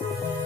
you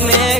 man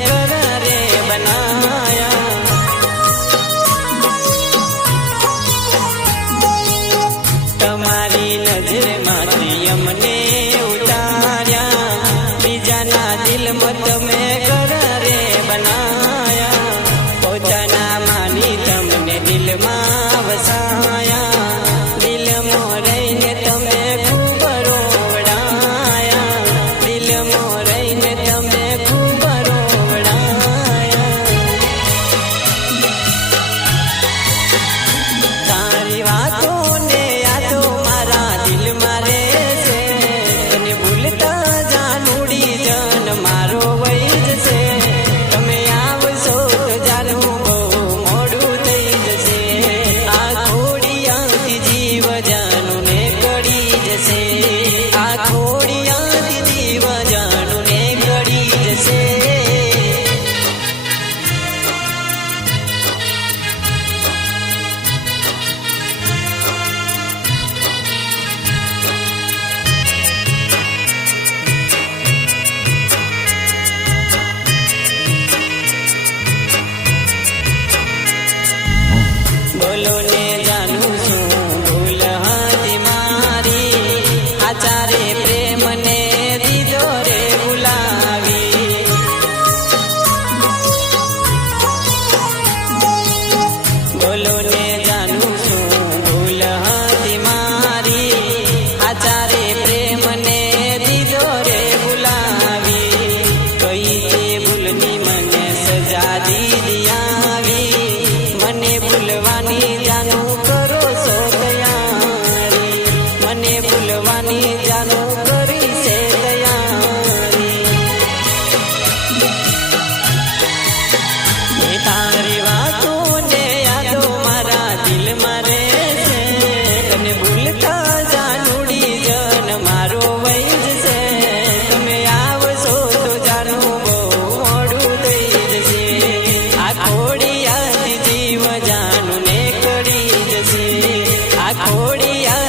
છે. આ ખોડિયા